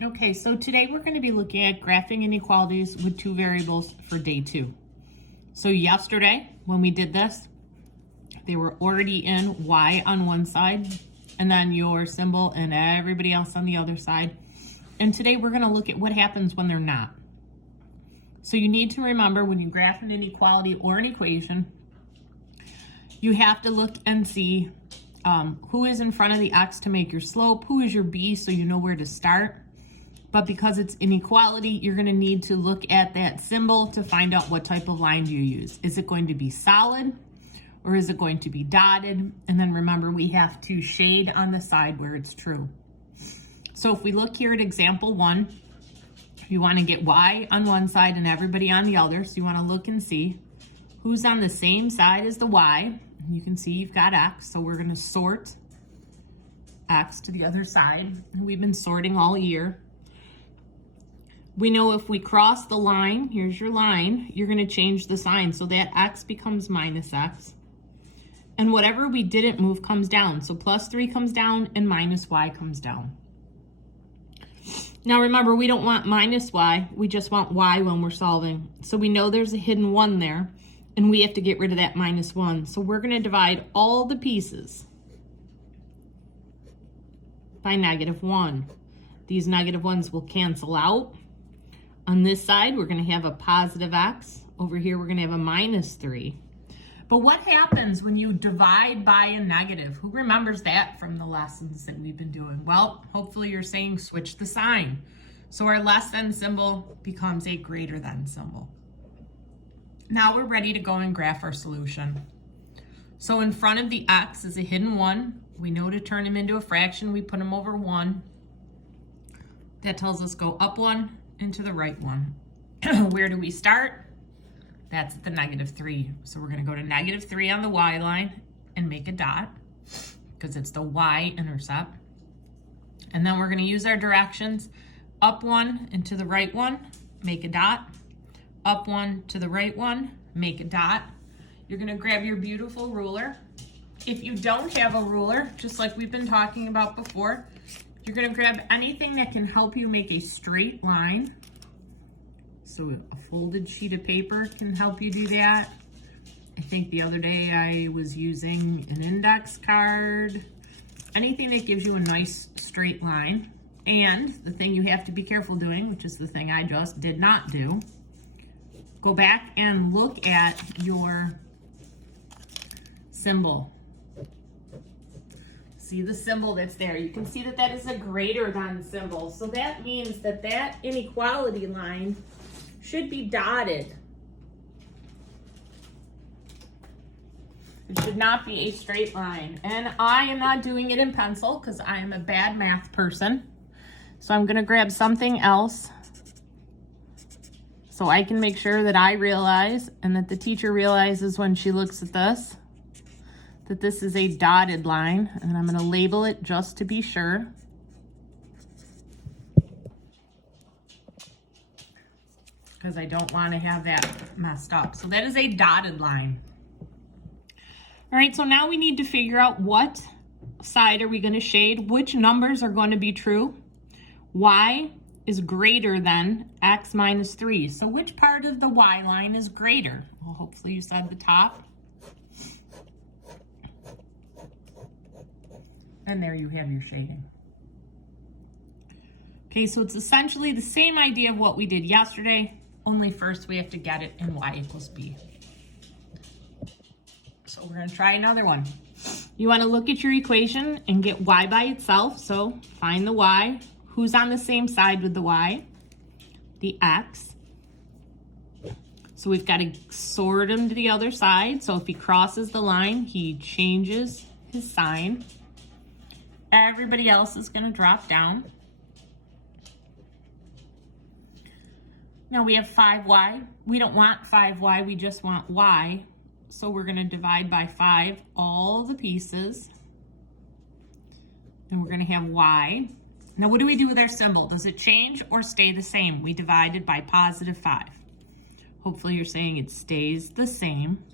Okay, so today we're going to be looking at graphing inequalities with two variables for day 2. So yesterday, when we did this, they were already in y on one side, and then your symbol and everybody else on the other side. And today we're going to look at what happens when they're not. So you need to remember when you graph an inequality or an equation, you have to look and see who is in front of the x to make your slope, who is your b so you know where to start. But because it's inequality, you're going to need to look at that symbol to find out what type of line do you use. Is it going to be solid or is it going to be dotted? And then remember, we have to shade on the side where it's true. So if we look here at example 1, you want to get y on one side and everybody on the other. So you want to look and see who's on the same side as the y. You can see you've got x, so we're going to sort x to the other side. We've been sorting all year. We know if we cross the line, here's your line, you're going to change the sign so that x becomes minus x. And whatever we didn't move comes down. So plus 3 comes down and minus y comes down. Now remember, we don't want minus y, we just want y when we're solving. So we know there's a hidden 1 there, and we have to get rid of that minus 1. So we're going to divide all the pieces by -1. These negative ones will cancel out. On this side, we're going to have a positive x. Over here, we're going to have a minus 3. But what happens when you divide by a negative? Who remembers that from the lessons that we've been doing? Well, hopefully you're saying switch the sign. So our less than symbol becomes a greater than symbol. Now we're ready to go and graph our solution. So in front of the x is a hidden 1. We know to turn him into a fraction, we put him over 1. That tells us go up 1 and to the right 1. Where do we start? That's at the -3. So we're going to go to -3 on the y line and make a dot because it's the y-intercept. And then we're going to use our directions. Up 1 and to the right 1, make a dot. Up 1 to the right 1, make a dot. You're going to grab your beautiful ruler. If you don't have a ruler, just like we've been talking about before, you're going to grab anything that can help you make a straight line. So a folded sheet of paper can help you do that. I think the other day I was using an index card. Anything that gives you a nice straight line. And the thing you have to be careful doing, which is the thing I just did not do, go back and look at your symbol. See the symbol that's there. You can see that that is a greater than symbol. So that means that that inequality line should be dotted. It should not be a straight line. And I am not doing it in pencil because I am a bad math person. So I'm going to grab something else so I can make sure that I realize and that the teacher realizes when she looks at this that this is a dotted line, and I'm going to label it just to be sure. Because I don't want to have that messed up. So that is a dotted line. All right, so now we need to figure out what side are we going to shade, which numbers are going to be true. Y is greater than x minus 3. So which part of the y line is greater? Well, hopefully you said the top. And there you have your shading. Okay, so it's essentially the same idea of what we did yesterday, only first we have to get it in y equals b. So we're going to try another one. You want to look at your equation and get y by itself. So find the y. Who's on the same side with the y? The x. So we've got to sort him to the other side. So if he crosses the line, he changes his sign. Everybody else is going to drop down. Now we have 5y. We don't want 5y, we just want y. So we're going to divide by 5 all the pieces. And we're going to have y. Now what do we do with our symbol? Does it change or stay the same? We divided by +5. Hopefully you're saying it stays the same.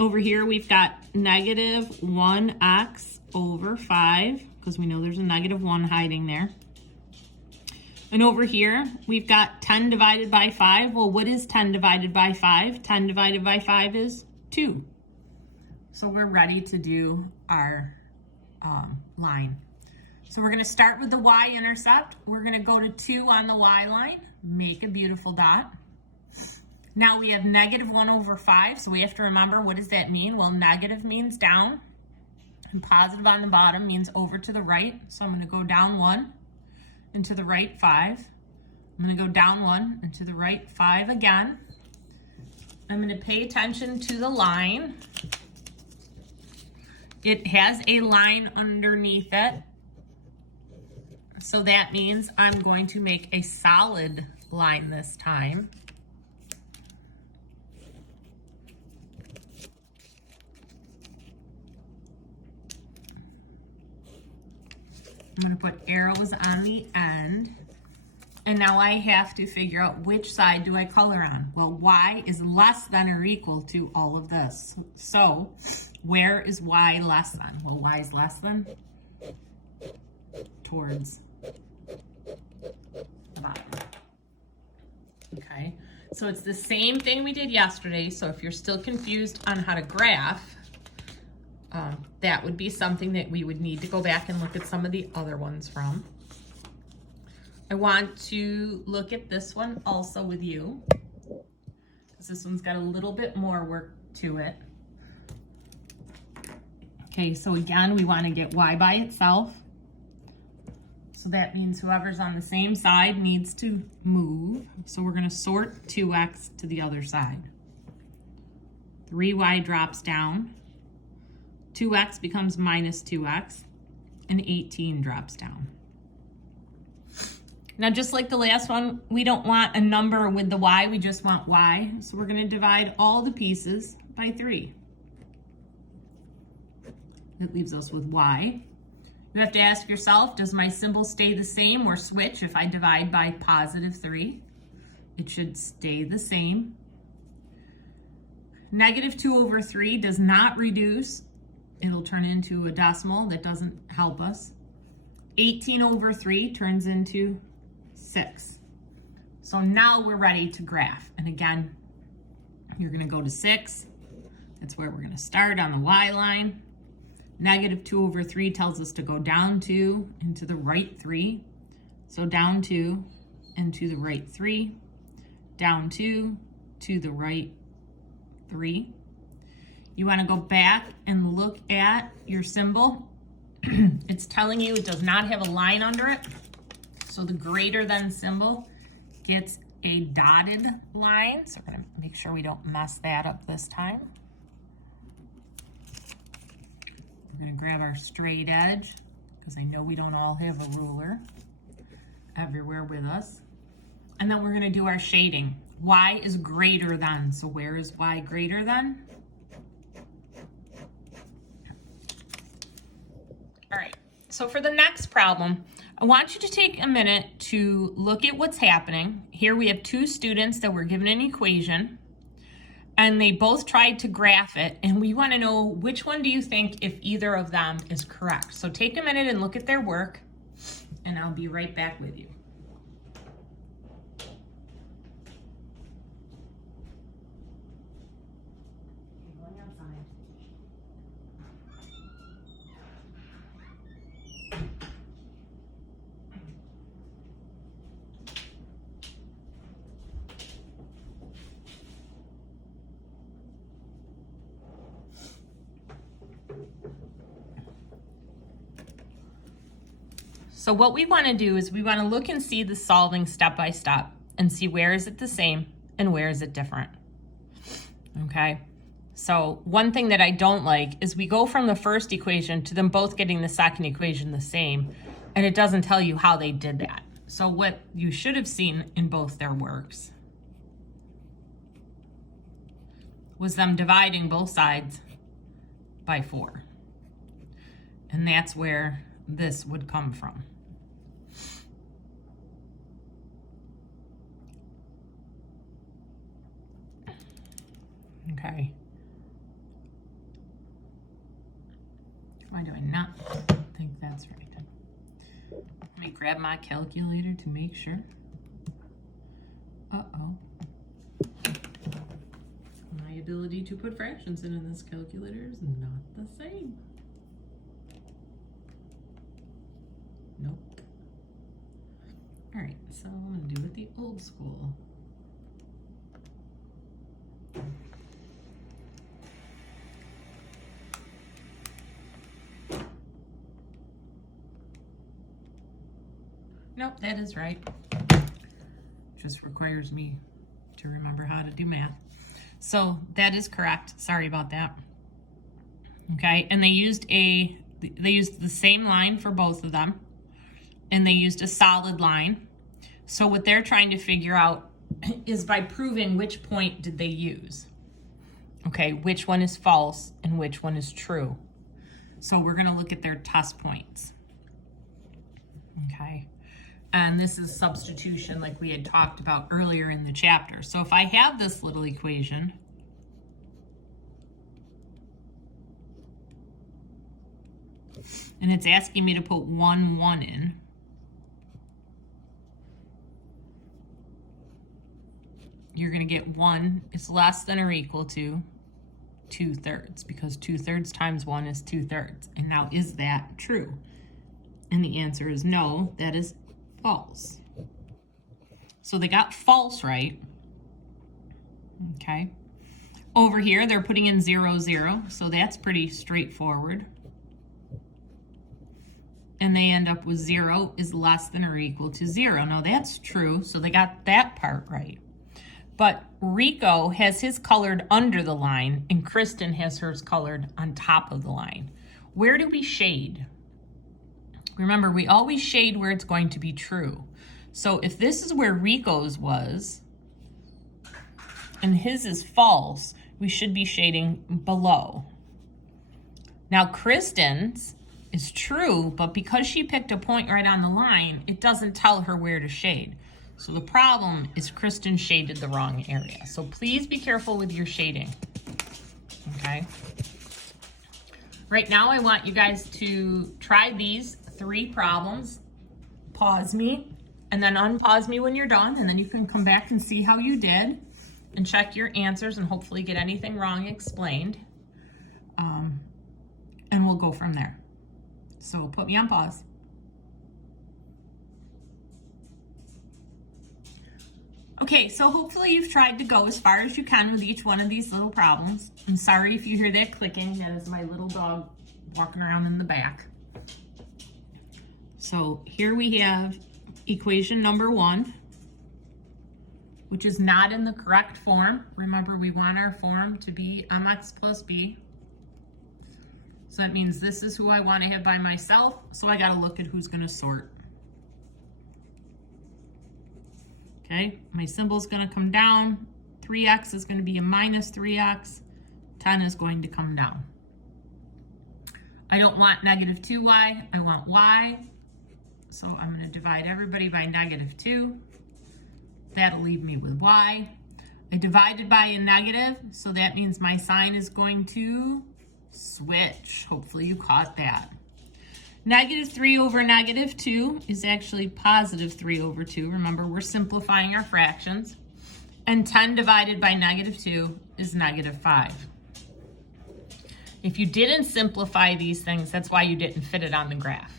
Over here we've got -1x over 5, because we know there's a -1 hiding there. And over here, we've got 10 divided by 5. Well, what is 10 divided by 5? 10 divided by 5 is 2. So we're ready to do our line. So we're going to start with the y-intercept. We're going to go to 2 on the y line, make a beautiful dot. Now we have negative 1 over 5, so we have to remember, what does that mean? Well, negative means down, and positive on the bottom means over to the right. So I'm going to go down 1 and to the right 5. I'm going to go down 1 and to the right 5 again. I'm going to pay attention to the line. It has a line underneath it. So that means I'm going to make a solid line this time. I'm going to put arrows on the end. And now I have to figure out which side do I color on. Well, y is less than or equal to all of this. So where is y less than? Well, y is less than towards the bottom. Okay, so it's the same thing we did yesterday. So if you're still confused on how to graph, that would be something that we would need to go back and look at some of the other ones from. I want to look at this one also with you, because this one's got a little bit more work to it. Okay, so again, we want to get y by itself. So that means whoever's on the same side needs to move. So we're going to sort 2x to the other side. 3y drops down. 2x becomes minus 2x, and 18 drops down. Now, just like the last one, we don't want a number with the y, we just want y. So we're going to divide all the pieces by 3. That leaves us with y. You have to ask yourself, does my symbol stay the same or switch if I divide by positive 3? It should stay the same. Negative 2 over 3 does not reduce. It'll turn into a decimal. That doesn't help us. 18 over 3 turns into 6. So now we're ready to graph. And again, you're going to go to 6. That's where we're going to start on the y line. Negative 2 over 3 tells us to go down 2 and to the right 3. So down 2 and to the right 3. Down 2 to the right 3. You want to go back and look at your symbol. It's telling you it does not have a line under it. So the greater than symbol gets a dotted line. So we're going to make sure we don't mess that up this time. We're going to grab our straight edge, because I know we don't all have a ruler everywhere with us. And then we're going to do our shading. Y is greater than. So where is y greater than? All right, so for the next problem, I want you to take a minute to look at what's happening. Here we have 2 students that were given an equation, and they both tried to graph it, and we want to know which one do you think if either of them is correct. So take a minute and look at their work, and I'll be right back with you. So what we want to do is we want to look and see the solving step by step and see where is it the same and where is it different. Okay, so one thing that I don't like is we go from the first equation to them both getting the second equation the same, and it doesn't tell you how they did that. So what you should have seen in both their works was them dividing both sides by 4. And that's where this would come from. Okay. Why do I not think that's right? Let me grab my calculator to make sure. Uh-oh. My ability to put fractions in this calculator is not the same. Nope. All right, so I'm gonna do it the old school. Nope, that is right. Just requires me to remember how to do math. So that is correct. Sorry about that. Okay, and they used the same line for both of them, and they used a solid line. So what they're trying to figure out is by proving which point did they use. Okay, which one is false and which one is true. So we're going to look at their test points. Okay. And this is substitution like we had talked about earlier in the chapter. So if I have this little equation, and it's asking me to put 1, 1 in, you're going to get 1 is less than or equal to 2/3, because 2/3 times 1 is 2/3. And now, is that true? And the answer is no, that is false. So they got false right. Okay. Over here, they're putting in 0, 0. So that's pretty straightforward. And they end up with 0 is less than or equal to 0. Now that's true. So they got that part right. But Rico has his colored under the line, and Kristen has hers colored on top of the line. Where do we shade? Remember, we always shade where it's going to be true. So if this is where Rico's was, and his is false, we should be shading below. Now Kristen's is true, but because she picked a point right on the line, it doesn't tell her where to shade. So the problem is Kristen shaded the wrong area. So please be careful with your shading, okay? Right now, I want you guys to try these 3 problems. Pause me, and then unpause me when you're done, and then you can come back and see how you did and check your answers and hopefully get anything wrong explained. And we'll go from there. So put me on pause. Okay, so hopefully you've tried to go as far as you can with each one of these little problems. I'm sorry if you hear that clicking. That is my little dog walking around in the back. So here we have equation number 1, which is not in the correct form. Remember, we want our form to be mx plus b. So that means this is who I want to have by myself. So I got to look at who's going to sort. Okay, my symbol is going to come down. 3x is going to be a minus 3x. 10 is going to come down. I don't want negative 2y. I want y. So I'm going to divide everybody by negative 2. That'll leave me with y. I divided by a negative, so that means my sign is going to switch. Hopefully you caught that. Negative 3 over negative 2 is actually positive 3 over 2. Remember, we're simplifying our fractions. And 10 divided by negative 2 is negative 5. If you didn't simplify these things, that's why you didn't fit it on the graph.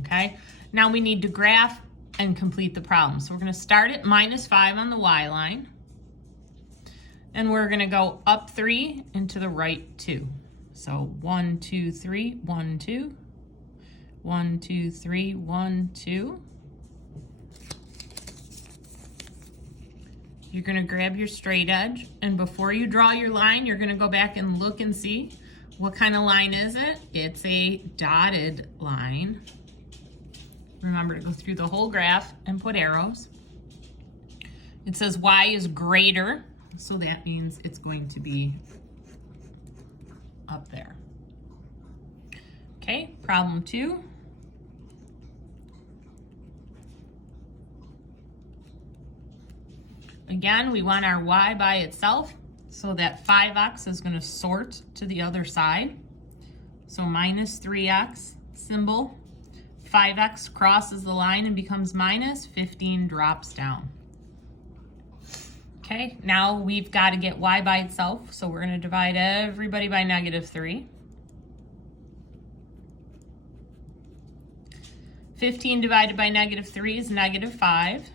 Okay? Now we need to graph and complete the problem. So we're going to start at minus 5 on the y line. And we're going to go up 3 and to the right 2. So 1, 2, 3, 1, 2. 1, 2, 3, 1, 2. You're going to grab your straight edge, and before you draw your line, you're going to go back and look and see what kind of line is it. It's a dotted line. Remember to go through the whole graph and put arrows. It says y is greater, so that means it's going to be up there. Okay, problem 2. Again, we want our y by itself, so that 5x is going to sort to the other side. So minus 3x symbol. 5x crosses the line and becomes minus, 15 drops down. Okay, now we've got to get y by itself, so we're going to divide everybody by -3. 15 divided by -3 is -5.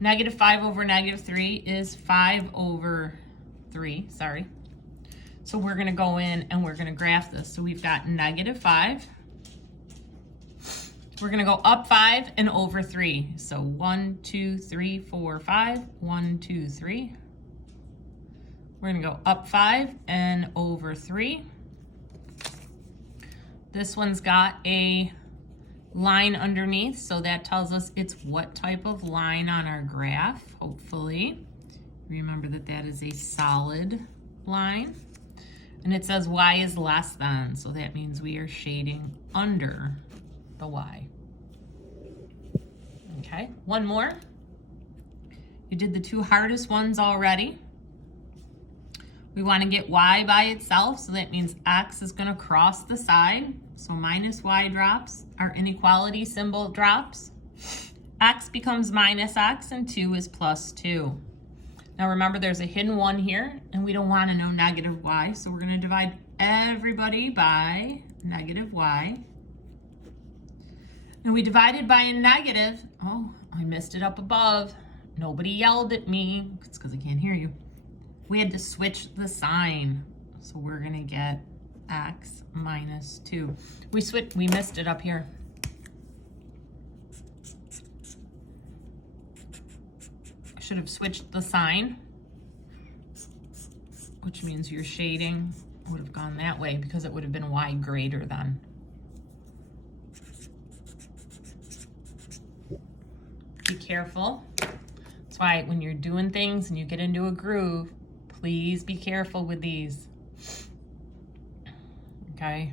-5 over -3 is 5 over 3, sorry. So we're going to go in and we're going to graph this. So we've got -5. We're going to go up 5 and over 3. So 1, 2, 3, 4, 5. 1, 2, 3. We're going to go up 5 and over 3. This one's got a line underneath, so that tells us it's what type of line on our graph, hopefully. Remember that that is a solid line. And it says y is less than, so that means we are shading under the y. Okay, one more. You did the two hardest ones already. We want to get y by itself, so that means x is going to cross the side. So minus y drops, our inequality symbol drops. X becomes minus x, and 2 is plus 2. Now remember, there's a hidden 1 here, and we don't want to know negative y, so we're going to divide everybody by negative y. And we divided by a negative. Oh, I messed it up above. Nobody yelled at me. It's because I can't hear you. We had to switch the sign. So we're going to get x minus 2. We missed it up here. Should have switched the sign, which means your shading would have gone that way because it would have been y greater than. Be careful. That's why when you're doing things and you get into a groove, please be careful with these. Okay?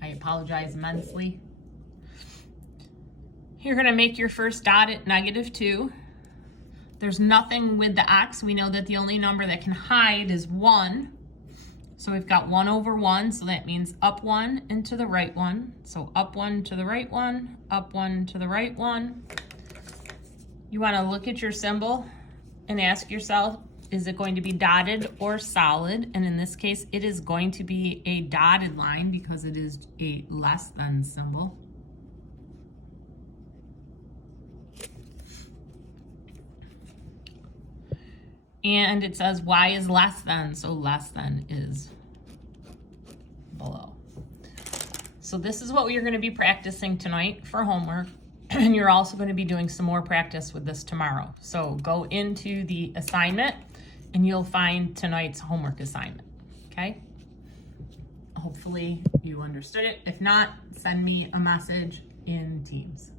I apologize immensely. You're going to make your first dot at -2. There's nothing with the x. We know that the only number that can hide is 1. So we've got 1 over 1, so that means up 1 and to the right 1. So up 1 to the right 1, up 1 to the right 1. You want to look at your symbol and ask yourself, is it going to be dotted or solid? And in this case, it is going to be a dotted line because it is a less than symbol. And it says y is less than, so less than is below. So this is what we're going to be practicing tonight for homework. And you're also going to be doing some more practice with this tomorrow. So go into the assignment and you'll find tonight's homework assignment, okay? Hopefully you understood it. If not, send me a message in Teams.